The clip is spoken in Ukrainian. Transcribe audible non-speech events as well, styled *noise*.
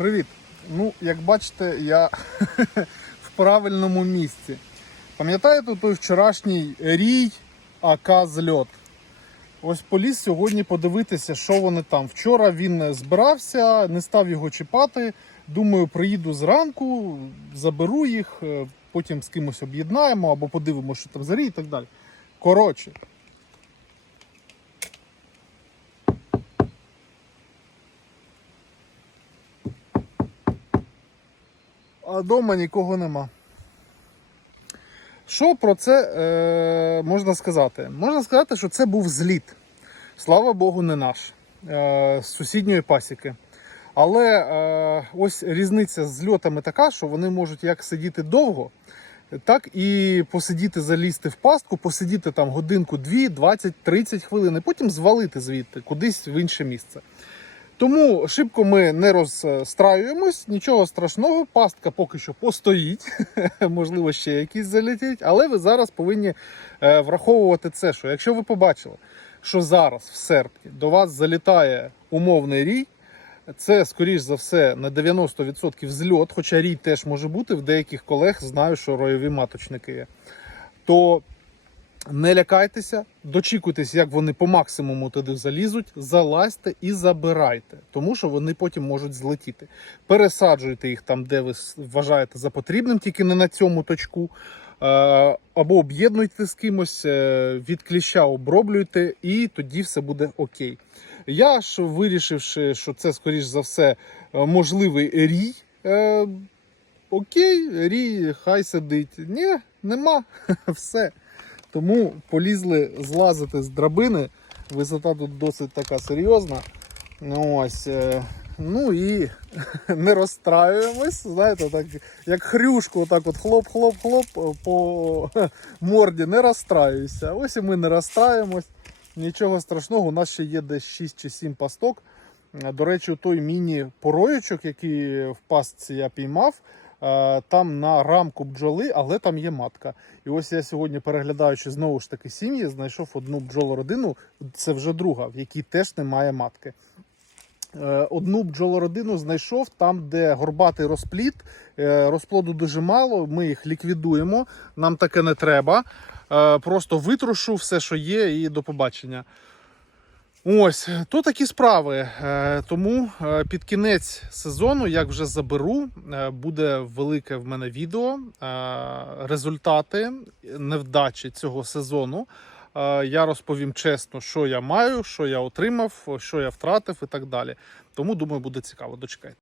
Привіт! Ну, як бачите, я *laughs* в правильному місці. Пам'ятаєте той вчорашній рій АК зльот? Ось поліз сьогодні подивитися, що вони там. Вчора він збирався, не став його чіпати. Думаю, приїду зранку, заберу їх, е, потім з кимось об'єднаємо або подивимося, що там за рій і так далі. Коротше, а вдома нікого нема. Що про це е, можна сказати? Можна сказати, що це був зліт. Слава Богу, не наш е, з сусідньої пасіки. Але е, ось різниця з льотами така, що вони можуть як сидіти довго, так і посидіти, залізти в пастку, посидіти там годинку, 2, 20, 30 хвилин, і потім звалити звідти кудись в інше місце. Тому шибко ми не розстраюємось, нічого страшного, пастка поки що постоїть, *laughs* можливо, ще якісь залетять, але ви зараз повинні е, враховувати це, що якщо ви побачили, що зараз в серпні до вас залітає умовний рій, це, скоріш за все, на 90% зльот, хоча рій теж може бути, в деяких колег знаю, що ройові маточники є. То не лякайтеся, дочікуйтесь, як вони по максимуму туди залізуть, залазьте і забирайте, тому що вони потім можуть злетіти. Пересаджуйте їх там, де ви вважаєте за потрібним, тільки не на цьому точку. Е, Або об'єднуйте з кимось, е, від кліща оброблюйте, і тоді все буде окей. Я ж вирішивши, що це, скоріш за все, е, можливий рій. Окей, рій, хай сидить. Ні, нема. *laughs* Все. Тому полізли злазити з драбини. Висота тут досить така серйозна. Ну, ось, е, ну і *laughs* не розстраюємось. Знаєте, так, як хрюшку, отак от хлоп-хлоп-хлоп по *laughs* морді не розстраююся. Ось і ми не розстраємось. Нічого страшного, у нас ще є десь 6 чи 7 пасток. Е, До речі, той міні-пороючок, який в пастці я піймав, е, там на рамку бджоли, але там є матка. І ось я сьогодні, переглядаючи знову ж таки сім'ї, знайшов одну бджолородину, це вже друга, в якій теж немає матки. Е, Одну бджолородину знайшов там, де горбатий розплід, е, розплоду дуже мало. Ми їх ліквідуємо, нам таке не треба. Е, Просто витрушу все, що є, і до побачення. Ось, то такі справи. Е, Тому е, під кінець сезону, як вже заберу, е, буде велике в мене відео. Результати невдачі цього сезону. Я розповім чесно, що я маю, що я отримав, що я втратив і так далі. Тому думаю, буде цікаво. Дочекайте.